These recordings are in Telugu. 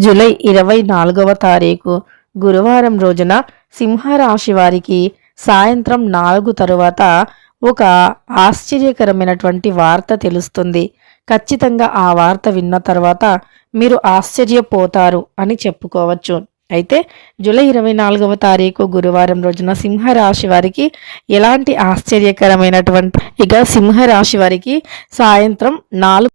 జూలై ఇరవై నాలుగవ తారీఖు గురువారం రోజున సింహరాశి వారికి సాయంత్రం నాలుగు తరువాత ఒక ఆశ్చర్యకరమైనటువంటి వార్త తెలుస్తుంది. ఖచ్చితంగా ఆ వార్త విన్న తర్వాత మీరు ఆశ్చర్యపోతారు అని చెప్పుకోవచ్చు. అయితే జూలై ఇరవై నాలుగవ తారీఖు గురువారం రోజున సింహరాశి వారికి ఎలాంటి ఆశ్చర్యకరమైనటువంటి ఇక సింహరాశి వారికి సాయంత్రం నాలుగు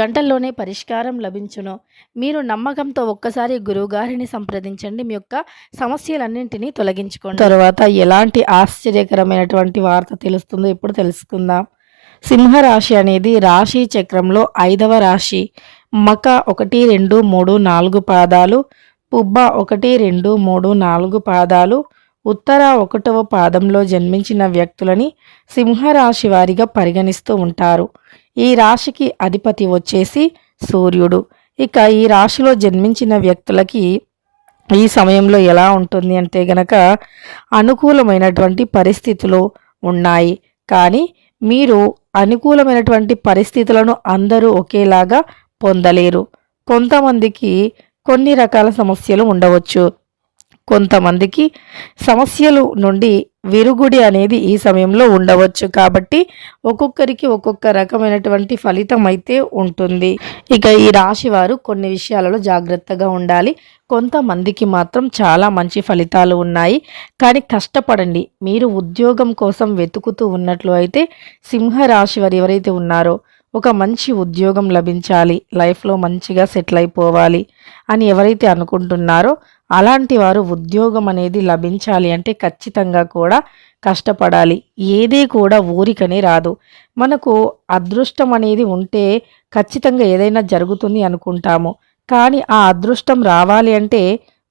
గంటల్లోనే పరిష్కారం లభించును. మీరు నమ్మకంతో ఒక్కసారి గురువుగారిని సంప్రదించండి. మీ యొక్క సమస్యలన్నింటినీ తొలగించుకోండి. తర్వాత ఎలాంటి ఆశ్చర్యకరమైనటువంటి వార్త తెలుస్తుందో ఇప్పుడు తెలుసుకుందాం. సింహరాశి అనేది రాశి చక్రంలో ఐదవ రాశి. మక ఒకటి రెండు మూడు నాలుగు పాదాలు. పుబ్బ ఒకటి రెండు మూడు నాలుగు పాదాలు. ఉత్తర ఒకటవ పాదంలో జన్మించిన వ్యక్తులని సింహరాశి వారిగా పరిగణిస్తూ ఉంటారు. ఈ రాశికి అధిపతి వచ్చేసి సూర్యుడు. ఇక ఈ రాశిలో జన్మించిన వ్యక్తులకి ఈ సమయంలో ఎలా ఉంటుంది అంటే గనక అనుకూలమైనటువంటి పరిస్థితులు ఉన్నాయి. కానీ మీరు అనుకూలమైనటువంటి పరిస్థితులను అందరూ ఒకేలాగా పొందలేరు. కొంతమందికి కొన్ని రకాల సమస్యలు ఉండవచ్చు. కొంతమందికి సమస్యలు నుండి విరుగుడి అనేది ఈ సమయంలో ఉండవచ్చు. కాబట్టి ఒక్కొక్కరికి ఒక్కొక్క రకమైనటువంటి ఫలితం అయితే ఉంటుంది. ఇక ఈ రాశి వారు కొన్ని విషయాలలో జాగ్రత్తగా ఉండాలి. కొంతమందికి మాత్రం చాలా మంచి ఫలితాలు ఉన్నాయి. కానీ కష్టపడండి. మీరు ఉద్యోగం కోసం వెతుకుతూ ఉన్నట్లు అయితే సింహరాశి వారు ఎవరైతే ఉన్నారో ఒక మంచి ఉద్యోగం లభించాలి. లైఫ్లో మంచిగా సెటిల్ అయిపోవాలి అని ఎవరైతే అనుకుంటున్నారో అలాంటి వారు ఉద్యోగం అనేది లభించాలి అంటే ఖచ్చితంగా కూడా కష్టపడాలి. ఏదీ కూడా ఊరికనే రాదు. మనకు అదృష్టం అనేది ఉంటే ఖచ్చితంగా ఏదైనా జరుగుతుంది అనుకుంటాము. కానీ ఆ అదృష్టం రావాలి అంటే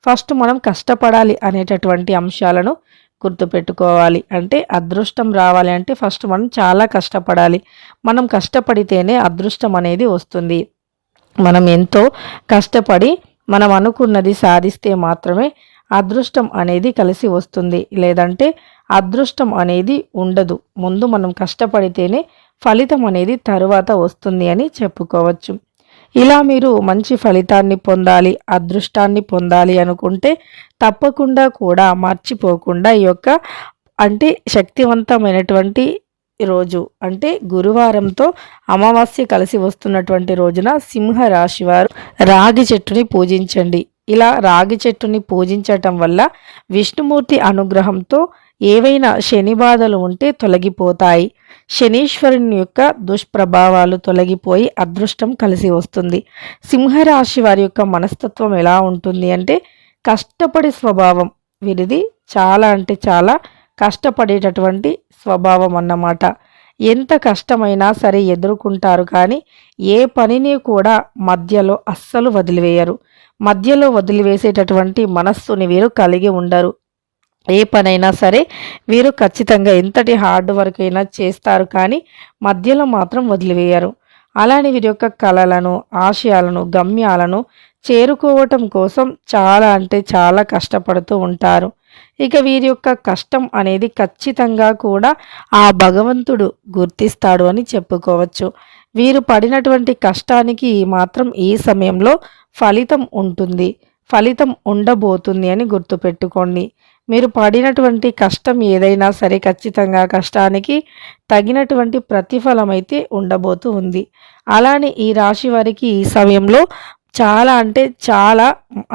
ఫస్ట్ మనం కష్టపడాలి అనేటటువంటి అంశాలను గుర్తుపెట్టుకోవాలి. అంటే అదృష్టం రావాలి అంటే ఫస్ట్ మనం చాలా కష్టపడాలి. మనం కష్టపడితేనే అదృష్టం అనేది వస్తుంది. మనం ఎంతో కష్టపడి మనం అనుకున్నది సాధిస్తే మాత్రమే అదృష్టం అనేది కలిసి వస్తుంది. లేదంటే అదృష్టం అనేది ఉండదు. ముందు మనం కష్టపడితేనే ఫలితం అనేది తరువాత వస్తుంది అని చెప్పుకోవచ్చు. ఇలా మీరు మంచి ఫలితాన్ని పొందాలి అదృష్టాన్ని పొందాలి అనుకుంటే తప్పకుండా కూడా మర్చిపోకుండా ఈ యొక్క అంటే శక్తివంతమైనటువంటి రోజు. అంటే గురువారంతో అమావాస్య కలిసి వస్తున్నటువంటి రోజున సింహరాశి వారు రాగి చెట్టుని పూజించండి. ఇలా రాగి చెట్టుని పూజించటం వల్ల విష్ణుమూర్తి అనుగ్రహంతో ఏవైనా శని బాధలు ఉంటే తొలగిపోతాయి. శనీశ్వరుని యొక్క దుష్ప్రభావాలు తొలగిపోయి అదృష్టం కలిసి వస్తుంది. సింహరాశి వారి యొక్క మనస్తత్వం ఎలా ఉంటుంది అంటే కష్టపడి స్వభావం. వీరిది చాలా అంటే చాలా కష్టపడేటటువంటి స్వభావం అన్నమాట. ఎంత కష్టమైనా సరే ఎదుర్కొంటారు కానీ ఏ పనిని కూడా మధ్యలో అస్సలు వదిలివేయరు. మధ్యలో వదిలివేసేటటువంటి మనస్సుని వీరు కలిగి ఉండరు. ఏ పనైనా సరే వీరు ఖచ్చితంగా ఎంతటి హార్డ్ వర్క్ అయినా చేస్తారు కానీ మధ్యలో మాత్రం వదిలివేయరు. అలానే వీరి యొక్క కళలను ఆశయాలను గమ్యాలను చేరుకోవటం కోసం చాలా అంటే చాలా కష్టపడుతూ ఉంటారు. ఇక వీరి యొక్క కష్టం అనేది ఖచ్చితంగా కూడా ఆ భగవంతుడు గుర్తిస్తాడు అని చెప్పుకోవచ్చు. వీరు పడినటువంటి కష్టానికి మాత్రం ఈ సమయంలో ఫలితం ఉంటుంది. ఫలితం ఉండబోతుంది అని గుర్తుపెట్టుకోండి. మీరు పడినటువంటి కష్టం ఏదైనా సరే ఖచ్చితంగా కష్టానికి తగినటువంటి ప్రతిఫలం అయితే ఉండబోతూ ఉంది. అలానే ఈ రాశి వారికి ఈ సమయంలో చాలా అంటే చాలా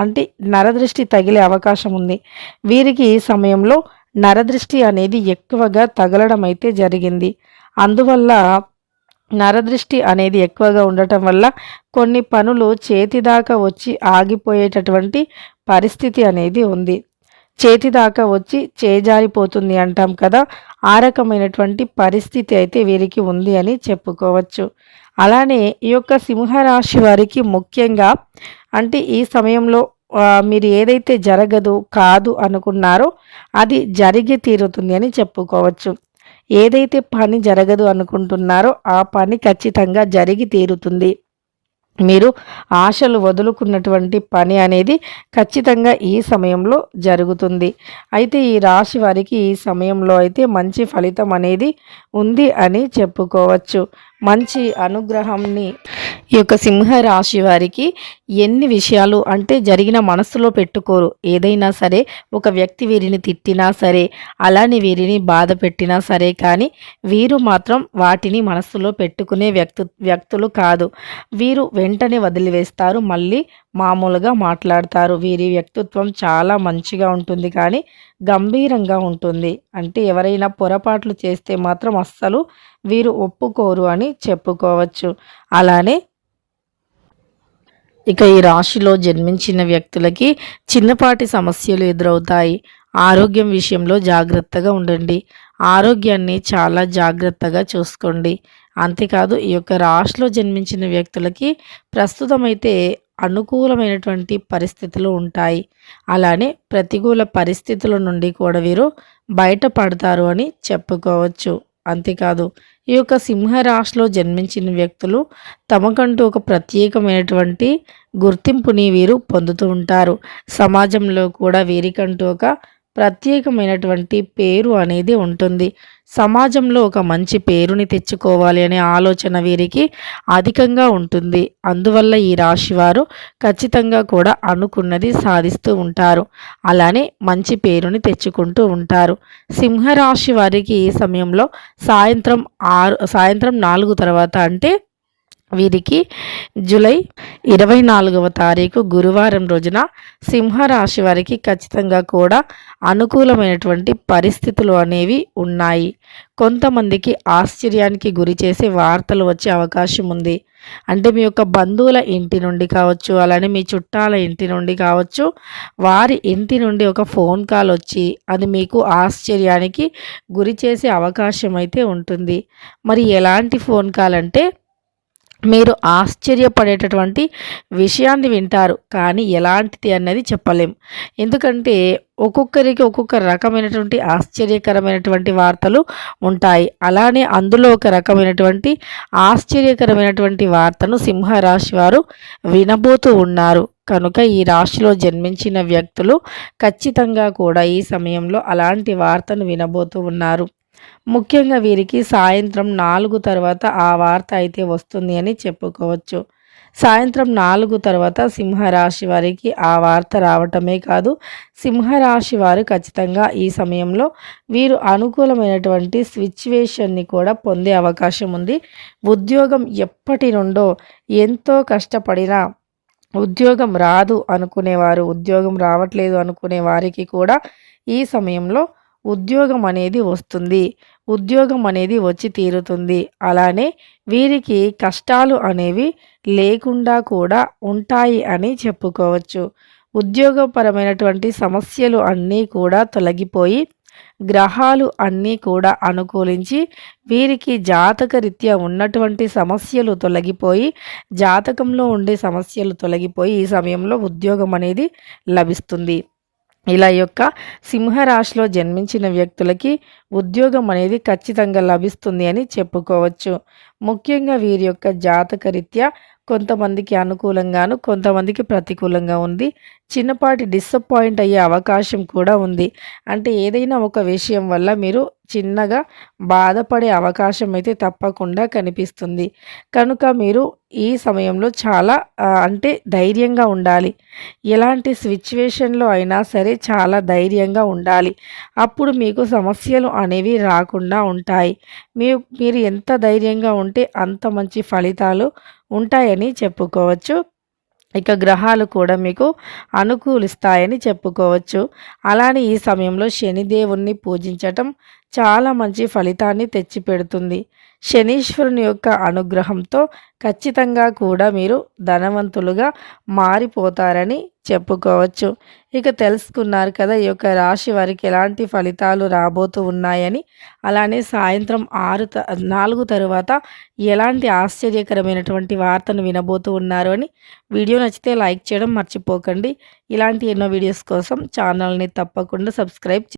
అంటే నరదృష్టి తగిలే అవకాశం ఉంది. వీరికి ఈ సమయంలో నరదృష్టి అనేది ఎక్కువగా తగలడం అయితే జరిగింది. అందువల్ల నరదృష్టి అనేది ఎక్కువగా ఉండటం వల్ల కొన్ని పనులు చేతిదాకా వచ్చి ఆగిపోయేటటువంటి పరిస్థితి అనేది ఉంది. చేతిదాకా వచ్చి చేజారిపోతుంది అంటాం కదా ఆ రకమైనటువంటి పరిస్థితి అయితే వీరికి ఉంది అని చెప్పుకోవచ్చు. అలానే ఈ యొక్క సింహరాశి వారికి ముఖ్యంగా అంటే ఈ సమయంలో మీరు ఏదైతే జరగదు, కాదు అనుకున్నారో అది జరిగి తీరుతుంది అని చెప్పుకోవచ్చు. ఏదైతే పని జరగదు అనుకుంటున్నారో ఆ పని ఖచ్చితంగా జరిగి తీరుతుంది. మీరు ఆశలు వదులుకున్నటువంటి పని అనేది ఖచ్చితంగా ఈ సమయంలో జరుగుతుంది. అయితే ఈ రాశి వారికి ఈ సమయంలో అయితే మంచి ఫలితం అనేది ఉంది అని చెప్పుకోవచ్చు. మంచి అనుగ్రహంని ఈ యొక్క సింహ రాశి వారికి ఎన్ని విషయాలు అంటే జరిగిన మనస్సులో పెట్టుకోరు. ఏదైనా సరే ఒక వ్యక్తి వీరిని తిట్టినా సరే, అలానే వీరిని బాధ పెట్టినా సరే కానీ వీరు మాత్రం వాటిని మనస్సులో పెట్టుకునే వ్యక్తు వ్యక్తులు కాదు. వీరు వెంటనే వదిలివేస్తారు. మళ్ళీ మామూలుగా మాట్లాడతారు. వీరి వ్యక్తిత్వం చాలా మంచిగా ఉంటుంది కానీ గంభీరంగా ఉంటుంది. అంటే ఎవరైనా పొరపాట్లు చేస్తే మాత్రం అస్సలు వీరు ఒప్పుకోరు అని చెప్పుకోవచ్చు. అలానే ఇక ఈ రాశిలో జన్మించిన వ్యక్తులకి చిన్నపాటి సమస్యలు ఎదురవుతాయి. ఆరోగ్యం విషయంలో జాగ్రత్తగా ఉండండి. ఆరోగ్యాన్ని చాలా జాగ్రత్తగా చూసుకోండి. అంతేకాదు ఈ యొక్క రాశిలో జన్మించిన వ్యక్తులకి ప్రస్తుతమైతే అనుకూలమైనటువంటి పరిస్థితులు ఉంటాయి. అలానే ప్రతికూల పరిస్థితుల నుండి కూడా వీరు బయటపడతారు అని చెప్పుకోవచ్చు. అంతేకాదు ఈ యొక్క సింహరాశిలో జన్మించిన వ్యక్తులు తమకంటూ ఒక ప్రత్యేకమైనటువంటి గుర్తింపుని వీరు పొందుతూ ఉంటారు. సమాజంలో కూడా వీరికంటూ ఒక ప్రత్యేకమైనటువంటి పేరు అనేది ఉంటుంది. సమాజంలో ఒక మంచి పేరుని తెచ్చుకోవాలి అనే ఆలోచన వీరికి అధికంగా ఉంటుంది. అందువల్ల ఈ రాశివారు ఖచ్చితంగా కూడా అనుకున్నది సాధిస్తూ ఉంటారు. అలానే మంచి పేరుని తెచ్చుకుంటూ ఉంటారు. సింహరాశి వారికి ఈ సమయంలో సాయంత్రం ఆరు సాయంత్రం నాలుగు తర్వాత అంటే వీరికి జూలై 24వ తారీఖు గురువారం రోజున సింహరాశి వారికి ఖచ్చితంగా కూడా అనుకూలమైనటువంటి పరిస్థితులు అనేవి ఉన్నాయి. కొంతమందికి ఆశ్చర్యానికి గురి చేసే వార్తలు వచ్చే అవకాశం ఉంది. అంటే మీ యొక్క బంధువుల ఇంటి నుండి కావచ్చు, అలానే మీ చుట్టాల ఇంటి నుండి కావచ్చు, వారి ఇంటి నుండి ఒక ఫోన్ కాల్ వచ్చి అది మీకు ఆశ్చర్యానికి గురి చేసే అవకాశం అయితే ఉంటుంది. మరి ఎలాంటి ఫోన్ కాల్ అంటే మీరు ఆశ్చర్యపడేటటువంటి విషయాన్ని వింటారు. కానీ ఎలాంటిది అన్నది చెప్పలేం. ఎందుకంటే ఒక్కొక్కరికి ఒక్కొక్క రకమైనటువంటి ఆశ్చర్యకరమైనటువంటి వార్తలు ఉంటాయి. అలానే అందులో ఒక రకమైనటువంటి ఆశ్చర్యకరమైనటువంటి వార్తను సింహరాశి వారు వినబోతూ ఉన్నారు. కనుక ఈ రాశిలో జన్మించిన వ్యక్తులు ఖచ్చితంగా కూడా ఈ సమయంలో అలాంటి వార్తను వినబోతూ ఉన్నారు. ముఖ్యంగా వీరికి సాయంత్రం నాలుగు తర్వాత ఆ వార్త అయితే వస్తుంది అని చెప్పుకోవచ్చు. సాయంత్రం నాలుగు తర్వాత సింహరాశి వారికి ఆ వార్త రావటమే కాదు, సింహరాశి వారు ఖచ్చితంగా ఈ సమయంలో వీరు అనుకూలమైనటువంటి సిచ్యువేషన్ని కూడా పొందే అవకాశం ఉంది. ఉద్యోగం ఎప్పటి నుండో ఎంతో కష్టపడినా ఉద్యోగం రాదు అనుకునేవారు, ఉద్యోగం రావట్లేదు అనుకునే వారికి కూడా ఈ సమయంలో ఉద్యోగం అనేది వస్తుంది. ఉద్యోగం అనేది వచ్చి తీరుతుంది. అలానే వీరికి కష్టాలు అనేవి లేకుండా కూడా ఉంటాయి అని చెప్పుకోవచ్చు. ఉద్యోగపరమైనటువంటి సమస్యలు అన్నీ కూడా తొలగిపోయి, గ్రహాలు అన్నీ కూడా అనుకూలించి, వీరికి జాతకరీత్యా ఉన్నటువంటి సమస్యలు తొలగిపోయి, జాతకంలో ఉండే సమస్యలు తొలగిపోయి ఈ సమయంలో ఉద్యోగం అనేది లభిస్తుంది. ఇలా యొక్క సింహరాశిలో జన్మించిన వ్యక్తులకి ఉద్యోగం అనేది ఖచ్చితంగా లభిస్తుంది అని చెప్పుకోవచ్చు. ముఖ్యంగా వీరి యొక్క జాతకరీత్యా కొంతమందికి అనుకూలంగాను, కొంతమందికి ప్రతికూలంగా ఉంది. చిన్నపాటి డిసప్పాయింట్ అయ్యే అవకాశం కూడా ఉంది. అంటే ఏదైనా ఒక విషయం వల్ల మీరు చిన్నగా బాధపడే అవకాశం అయితే తప్పకుండా కనిపిస్తుంది. కనుక మీరు ఈ సమయంలో చాలా అంటే ధైర్యంగా ఉండాలి. ఎలాంటి సిచ్యువేషన్లో అయినా సరే చాలా ధైర్యంగా ఉండాలి. అప్పుడు మీకు సమస్యలు అనేవి రాకుండా ఉంటాయి. మీ మీరు ఎంత ధైర్యంగా ఉంటే అంత మంచి ఫలితాలు ఉంటాయని చెప్పుకోవచ్చు. ఇక గ్రహాలు కూడా మీకు అనుకూలిస్తాయని చెప్పుకోవచ్చు. అలానే ఈ సమయంలో శనిదేవుణ్ణి పూజించటం చాలా మంచి ఫలితాన్ని తెచ్చిపెడుతుంది. శనీశ్వరుని యొక్క అనుగ్రహంతో ఖచ్చితంగా కూడా మీరు ధనవంతులుగా మారిపోతారని చెప్పుకోవచ్చు. ఇక తెలుసుకున్నారు కదా ఈ యొక్క రాశి వారికి ఎలాంటి ఫలితాలు రాబోతూ ఉన్నాయని. అలానే సాయంత్రం ఆరు త నాలుగు తరువాత ఎలాంటి ఆశ్చర్యకరమైనటువంటి వార్తను వినబోతూ ఉన్నారు అని వీడియో నచ్చితే లైక్ చేయడం మర్చిపోకండి. ఇలాంటి ఎన్నో వీడియోస్ కోసం ఛానల్ని తప్పకుండా సబ్స్క్రైబ్